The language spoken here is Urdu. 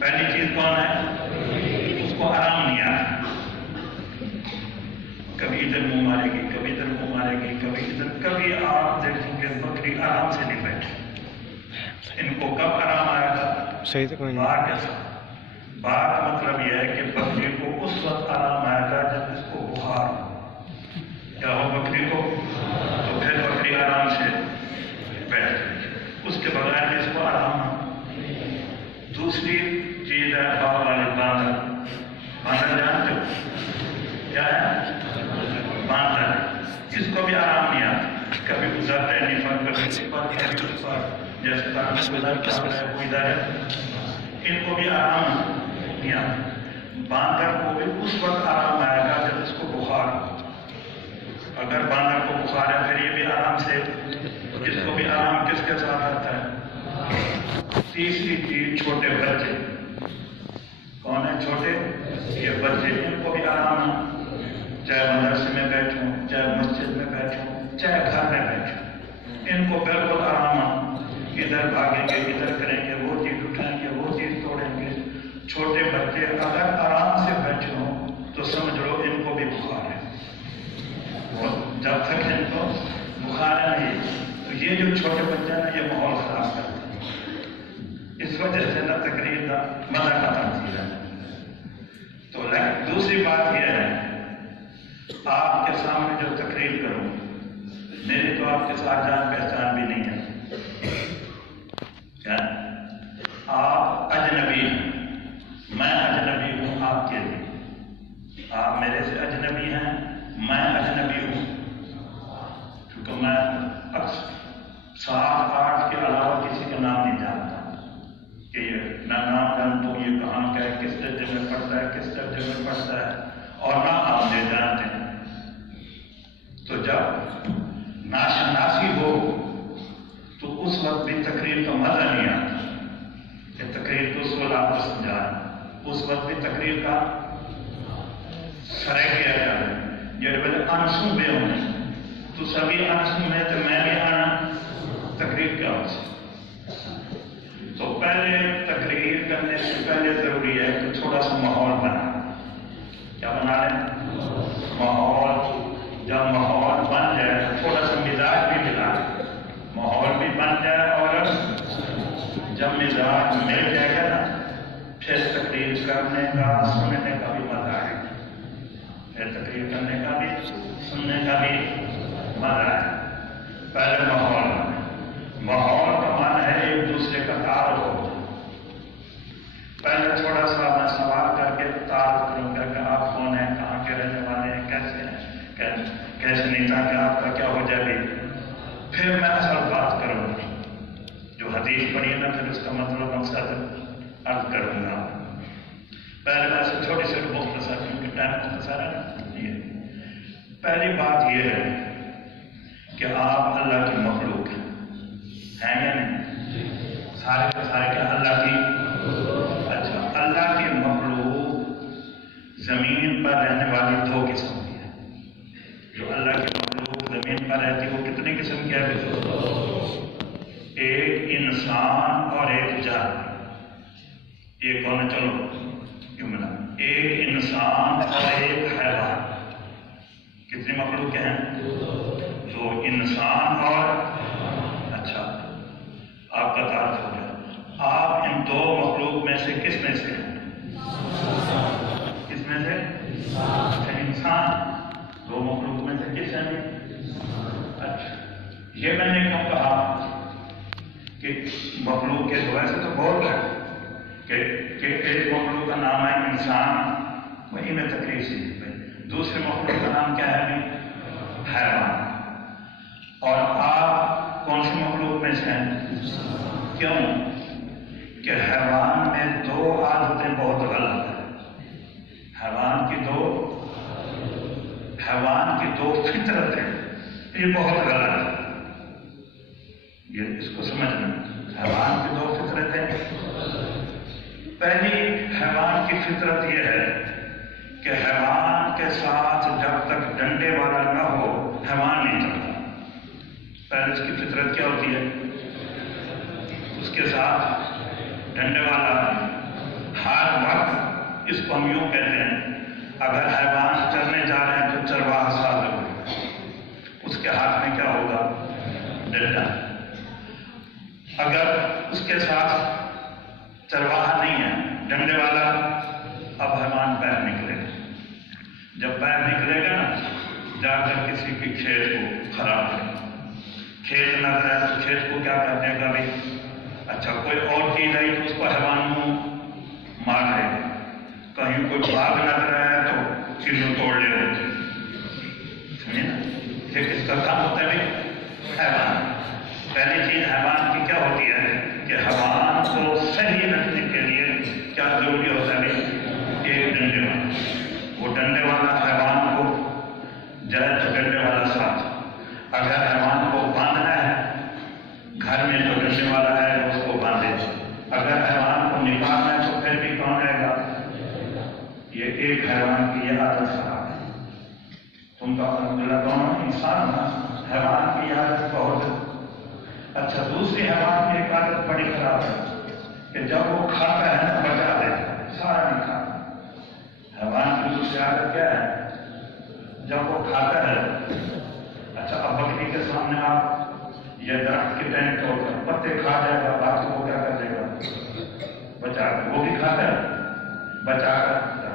پہلی چیز کون ہے؟ اس کو آرام نہیں آتا، کبھی ادھر منہ مارے گی، کبھی ادھر منہ مارے گی، کبھی ادھر. کبھی آپ دیکھیں گے بکری آرام سے نہیں بیٹھے. ان کو کب آرام آئے گا؟ صحیح تو کوئی نہیں. باغ جیسا. باغ کا مطلب یہ ہے کہ بکری کو اس وقت آرام آئے گا جب اس کو بخار کیا ہو بکری کو، تو پھر بکری آرام سے بیٹھ گئی. اس کے بغیر بھی اس کو آرام ہے. دوسری چیز ہے باغ والے باندر. باندر جانتے ہو کیا ہے؟ باندر. اس کو بھی آرام نہیں آتا، کبھی گزرتا ہے نیفر، کبھی اس پر جیسے وہ ادھر ہے. ان کو بھی آرام نہیں آتا. باندر کو بھی اس وقت آرام آئے گا جب اس کو بخار ہو. اگر باندر کو بخار ہے پھر یہ بھی آرام سے، اس کو بھی آرام کس کے ساتھ آتا ہے؟ تیسری چیز چھوٹے بچے. کون ہے چھوٹے؟ یہ بچے. ان کو بھی آرام ہے، چاہے مدرسے میں بیٹھوں، چاہے مسجد میں بیٹھوں، چاہے گھر میں بیٹھوں، ان کو بالکل آرام ہے. ادھر بھاگیں گے، ادھر کریں گے، وہ چیز اٹھائیں گے، وہ چیز توڑیں گے. چھوٹے بچے اگر آرام سے بیٹھے ہوں تو سمجھ لو ان کو بھی بخار ہے. جب تک ان کو بخار نہیں، تو یہ جو چھوٹے بچے ہیں نا، یہ ماحول خراب کرتے ہیں. اس وجہ سے نہ تقریر کا مزہ ختم ہو جاتا ہے. تو دوسری بات یہ ہے، آپ کے سامنے جو تقریر کروں، میری تو آپ کے ساتھ جان پہچان بھی نہیں ہے. کیا آپ اجنبی ہیں، میں اجنبی ہوں آپ کے لیے. آپ میرے سے اجنبی ہیں، میں اجنبی ہوں. کیونکہ میں 7-8 کے علاوہ کسی کا نام نہیں جانتا کہ یہ نہ نام جانتا ہوں یہ کہاں کا ہے، کس درجے میں پڑھتا ہے، کس درجے میں پڑھتا ہے، اور نہ آپ مجھے جانتے ہیں. تو جب ناشناسی ہو تو اس وقت بھی تقریر کا مزہ نہیں آتا. کہ تقریر کو اس وقت آپ کو سمجھائیں، اس وقت بھی تقریر کا سرے کیا جائے. جب بولے انسوں بے ہونے تو سبھی انسوں میں تو میں بھی آنا تقریر کیا ہو سکتا. تو پہلے تقریر کرنے سے پہلے ضروری ہے کہ تھوڑا سا ماحول بنا. کیا بنا لیں؟ ماحول. جب ماحول بن جائے تو تھوڑا سا مزاج بھی ملا، ماحول بھی بن جائے، اور جب مزاج مل جائے گا نا پھر تقریر کرنے کا سننے کا بھی مزہ آئے گا. پھر تقریر کرنے کا بھی سننے کا بھی مزہ ہے. پہلے ماحول کا معنی ہے ایک دوسرے کا تعارف ہو. پہلے تھوڑا سا میں سوال کر کے تعارف کروں گا کہ آپ کون ہیں، کہاں کے رہنے والے ہیں، کیسے ہیں، کیسے نہیں، تاکہ آپ کا کیا ہو جائے. پھر میں اصل بات کروں گا، جو حدیث پڑھی ہے نا، پھر اس کا مطلب مقصد عرض کروں گا. پہلے میں سے چھوٹی سی مختصر، کیونکہ ٹائم مختصر ہے نا. پہلی بات یہ ہے کہ آپ اللہ کی مخلوق ہیں یا نہیں؟ سارے کے سارے کیا اللہ کی؟ اچھا، اللہ کی مخلوق زمین پر رہنے والی 2 قسم کی ہے. جو اللہ کی مخلوق زمین پر رہتی ہے وہ کتنے قسم کی ہے؟ ایک انسان اور ایک جان. یہ کون ہے؟ چلو کیوں ملا؟ ایک انسان اور ایک حیوان. کتنی مخلوق ہیں؟ 2. انسان اور اچھا، آپ کا تعارف ہو گیا. آپ ان 2 مخلوق میں سے کس میں سے ہیں؟ کس میں سے؟ انسان. 2 مخلوق میں سے کس ہیں؟ اچھا، یہ میں نے کیوں کہا کہ مخلوق کے 2 ایسے تو بہت ہے کہ ایک مخلوق کا نام ہے انسان، وہی میں تقریر سیکھ گئی. دوسرے مخلوق کا نام کیا ہے؟ حیوان. اور آپ کون سی مخلوق میں سے ہیں؟ کیوں کہ حیوان میں 2 عادتیں بہت غلط ہیں. حیوان کی 2 فطرت ہیں، یہ بہت غلط ہے. یہ اس کو سمجھنا. حیوان کی 2 فطرتیں. پہلی حیوان کی فطرت یہ ہے کہ حیوان کے ساتھ جب تک ڈنڈے والا نہ ہو حیوان نہیں چلتا. پہلے اس کی فطرت کیا ہوتی ہے؟ اس کے ساتھ ڈنڈے والا ہر وقت اس کو ہم یوں کہتے ہیں، اگر حیوان چرنے جا رہے ہیں تو چرواہا ساتھ ہوگا، اس کے ہاتھ میں کیا ہوگا؟ ڈنڈا۔ اگر اس کے ساتھ چرواہا نہیں ہے، ڈنڈے والا، اب حیوان پیر نکلے گا۔ جب پیر نکلے گا نا، جا کر کسی کے کھیت کو خراب کرے گا۔ کھیت نہ رہا تو کھیت کو کیا کرنے گا بھی؟ اچھا کوئی اور چیز آئی تو اس کو حیوان مار لے گا۔ کہیں کوئی باغ نہ رہا ہے تو کلو توڑ لے ہوتے، سمجھے نا؟ یہ کس کا کام ہوتا ہے بھی؟ حیوان۔ پہلی چیز حیوان کی کیا ہوتی ہے کہ حیوان کو صحیح رکھنے کے لیے کیا ضروری ہوتا ہے؟ ایک ڈنڈے والا۔ وہ ڈنڈے والا حیوان کو جائے تو ڈنڈے والا ساتھ، اگر حیوان کو باندھنا ہے گھر میں تو ڈنڈے والا ہے اس کو باندھے، اگر حیوان کو نکالنا ہے تو پھر بھی کون رہے گا؟ یہ ایک حیوان کی یہ عادت خراب ہے۔ تم تو الحمدللہ دونوں انسان نا، حیوان کی عادت بہت اچھا۔ دوسری حیوان کی ایک عادت بڑی خراب ہے کہ جب وہ کھاتا ہے نا بچا دیتا ہے، سارا نہیں کھاتا۔ حیوان کی دوسری عادت کیا ہے؟ جب وہ کھاتا ہے، اچھا اب بکری کے سامنے آپ یہ درخت کی ٹینک توڑ کر پتے کھا جائے گا، باقی وہ کیا کر دے گا؟ بچا کر، وہ بھی کھاتا ہے، بچا کر